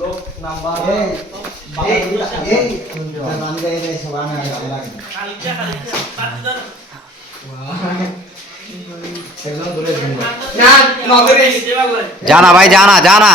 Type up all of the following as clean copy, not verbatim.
লোক নাম্বার जाना भाई जाना जाना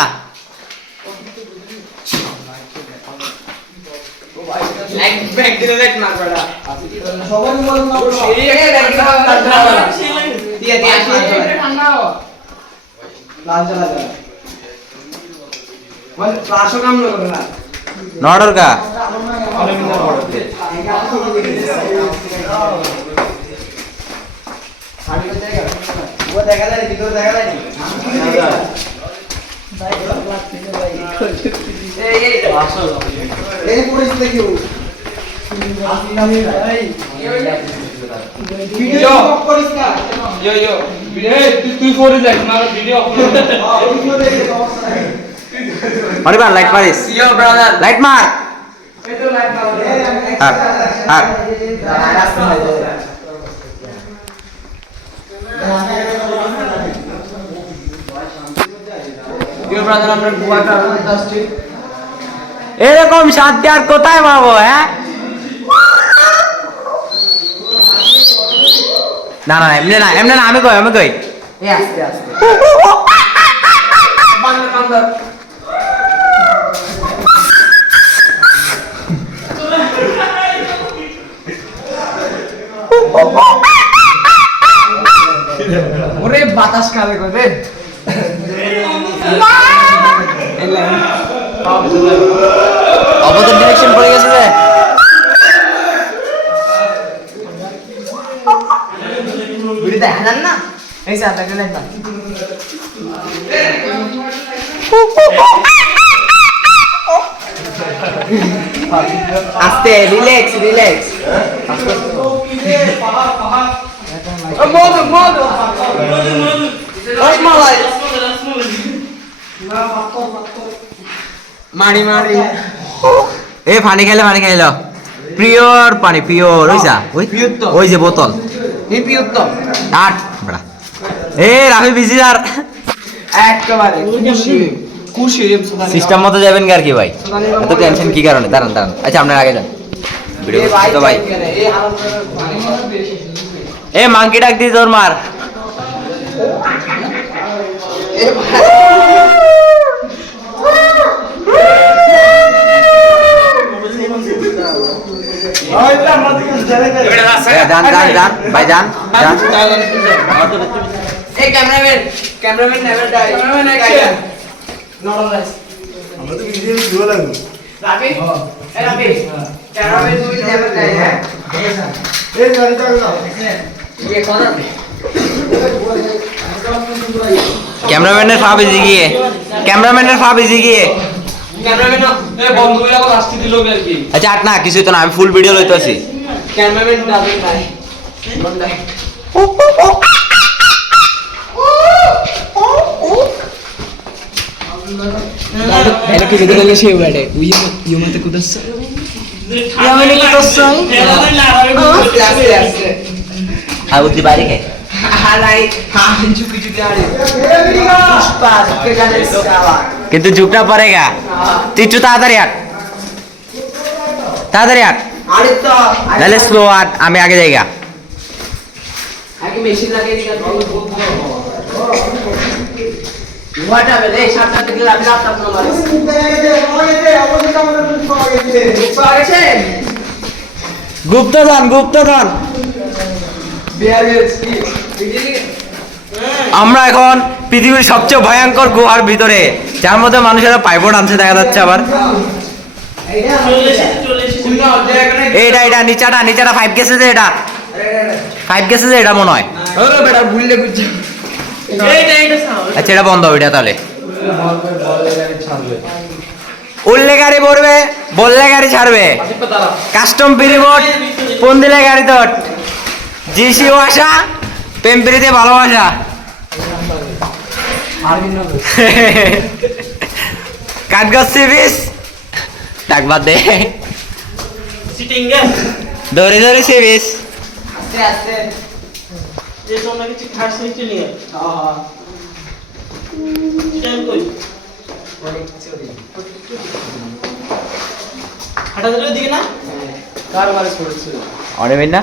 नॉर्डर का वो देखा जाए वीडियो देखा जाए ये पूरी जिंदगी हो वीडियो ऑफ कर इसका यो वीडियो तू फोर लाइक मारो वीडियो ऑफ हां वीडियो देख समस्या है अरे बार लाइट मारिस यो ब्रदर लाइट मार ये तो लाइट मारो हां यो ब्रदर আমরা গোয়া ট্রাভেল করতে আসছি এরকম শান্তি আর কোথায় পাবো হ্যাঁ না না এমনি না আমি কই এই আস্তে আস্তে বাংলা কান্দা ওরে বাতাস কালে কই রে অপোজিট ডিরেকশন পড়ে গেছে যে ভিডিও দেখান না এই সাথে গেলেন না আস্তে রিল্যাক্স মদ রসমালাই মারি এ পানি খাইলো পিওর পানি পিওর ওইসা ওই যে বোতল এই পিওর তো আট বড়া এ রাফি বিজি আর একেবারে খুশি সিস্টেম মতো যাবেন কি আর কি ভাই এত টেনশন কি কারণে দাঁড়ান আচ্ছা আপনার আগে যান ভিডিও তো ভাই এ মাংকি ডাক দি তোর মার যান ভাই যান এই cameraman never die cameraman action normalise আমরা তো ভিডিও ভিডিও লাগবে রাবি ক্যামেরাম্যান উইল নেভার ডাই হ্যাঁ এই গাড়ি চালাও ये कौन है ক্যামেরাম্যানের পা ভিজে গিয়ে ক্যামেরাম্যান এ বন্ধুরা কো রাস্তি দিল আর কি আচ্ছা আট না কিছু তো না আমি ফুল ভিডিও লইতাছি ক্যামেরাম্যান ডাবল নাই বন্দাই এটা কি ভিডিও লাগে সেই ব্যাটে ইউ মতে কুদস ইয়ামনে কুদস আস্তে আর বুদ্ধি বাইরে কে হালাই ঝুকি আরে পুষ্পা কে জানে সালা কিন্তু ঝুঁকনা পড়েগা তুই একটু তাড়াতাড়ি আট আরে তো তাহলে স্লো আট আমি আগে যাইগা আগে মেশিন লাগিয়ে দিগা ওয়াটা বেলে সাতটা থেকে ল্যাপটপ না মারিস পাগেছে গুপ্তধন বিহার আমরা এখন পৃথিবীর সবচেয়ে ভয়ঙ্কর গুহার ভিতরে যার মধ্যে মানুষেরা পাইপও টানছে দেখা যাচ্ছে আবার এটা নিচাটা 5 গেছে যে এটা 5 গেছে যে এটা মনে হয় ওরে বেটা ভুললে কুছ আচ্ছা এটা বন্ধ ওইটা তাহলে উল্লে গাড়ি পড়বে বললে গাড়ি ছাড়বে কাস্টম পিরিবোর্ড ফোন দিলে গাড়ি তোর জিসি ওয়াসা পেম্পিরিতে ভালোবাসা কাঠগজ সিরিজ ডাকবাদ দে ধরে সিরিজ আস্তে ये तो मैं किसी खास नहीं चली है हाँ टाइम कोई হাঁটা দিকে না অনেক না